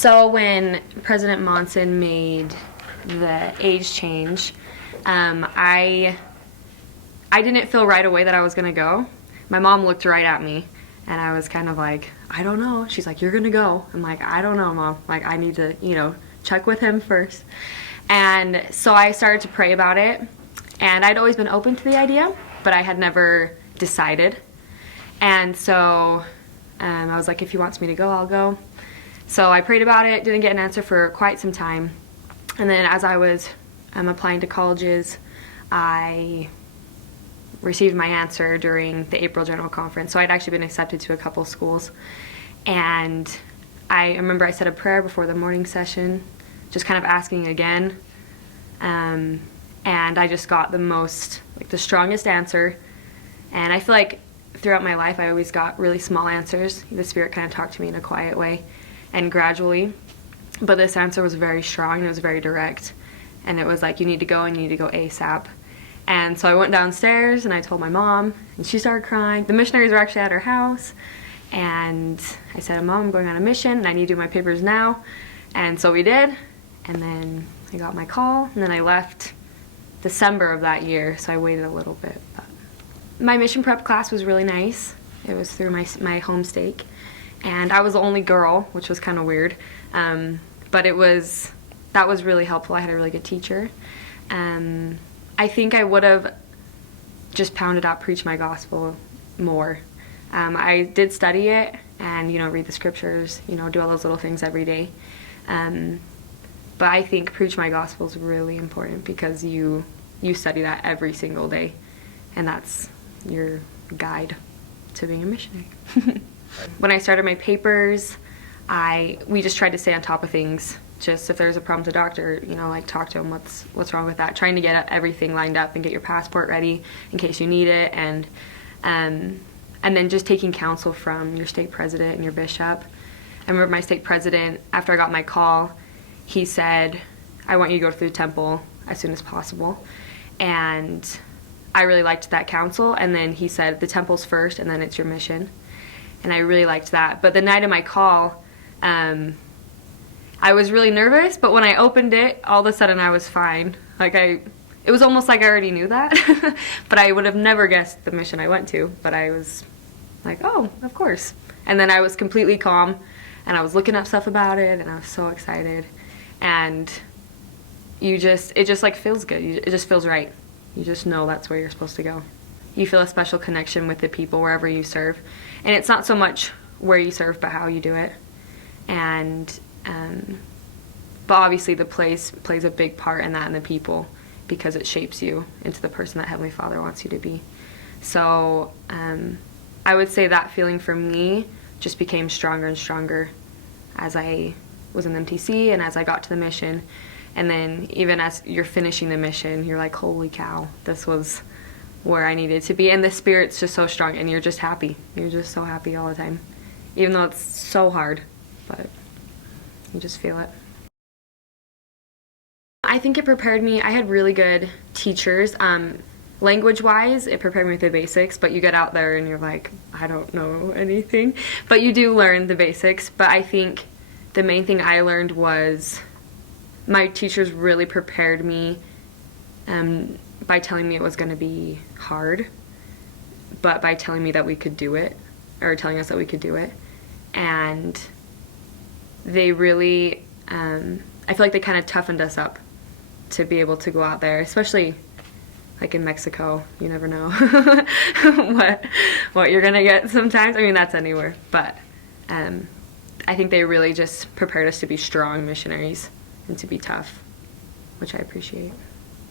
So when President Monson made the age change, I didn't feel right away that I was gonna go. My mom looked right at me, and I was kind of like, I don't know. She's like, you're gonna go. I'm like, I don't know, Mom. Like, I need to, check with him first. And so I started to pray about it, and I'd always been open to the idea, but I had never decided. And so I was like, if he wants me to go, I'll go. So I prayed about it, didn't get an answer for quite some time. And then as I was applying to colleges, I received my answer during the April General Conference. So I'd actually been accepted to a couple schools. And I remember I said a prayer before the morning session, just kind of asking again. And I just got the strongest answer. And I feel like throughout my life I always got really small answers. The Spirit kind of talked to me in a quiet way and gradually. But this answer was very strong and it was very direct. And it was like, you need to go and you need to go ASAP. And so I went downstairs and I told my mom, and she started crying. The missionaries were actually at her house. And I said, Mom, I'm going on a mission and I need to do my papers now. And so we did. And then I got my call and then I left December of that year. So I waited a little bit. But my mission prep class was really nice. It was through my home stake. And I was the only girl, which was kind of weird. But that was really helpful. I had a really good teacher. I think I would have just pounded out, preach my gospel more. I did study it and, read the scriptures, do all those little things every day. But I think preach my gospel is really important because you study that every single day. And that's your guide to being a missionary. When I started my papers, we just tried to stay on top of things. Just if there's a problem with the doctor, talk to him, what's wrong with that. Trying to get everything lined up and get your passport ready in case you need it. And then just taking counsel from your stake president and your bishop. I remember my stake president, after I got my call, he said, I want you to go through the temple as soon as possible. And I really liked that counsel. And then he said, the temple's first and then it's your mission. And I really liked that. But the night of my call, I was really nervous, but when I opened it, all of a sudden I was fine. It was almost like I already knew that. But I would have never guessed the mission I went to. But I was like, oh, of course. And then I was completely calm, and I was looking up stuff about it, and I was so excited. And it just feels good. It just feels right. You just know that's where you're supposed to go. You feel a special connection with the people wherever you serve. And it's not so much where you serve, but how you do it. And but obviously the place plays a big part in that, and the people, because it shapes you into the person that Heavenly Father wants you to be. So I would say that feeling for me just became stronger and stronger as I was in the MTC and as I got to the mission. And then even as you're finishing the mission, you're like, holy cow, this was where I needed to be. And the Spirit's just so strong, and you're just happy. You're just so happy all the time, even though it's so hard, but you just feel it. I think it prepared me. I had really good teachers. Language-wise, it prepared me with the basics, but you get out there and you're like, I don't know anything. But you do learn the basics. But I think the main thing I learned was my teachers really prepared me by telling me it was going to be hard, but by telling me that we could do it, or telling us that we could do it. And they really, I feel like they kind of toughened us up to be able to go out there, especially like in Mexico. You never know what you're gonna get sometimes. I mean, that's anywhere, but I think they really just prepared us to be strong missionaries and to be tough, which I appreciate.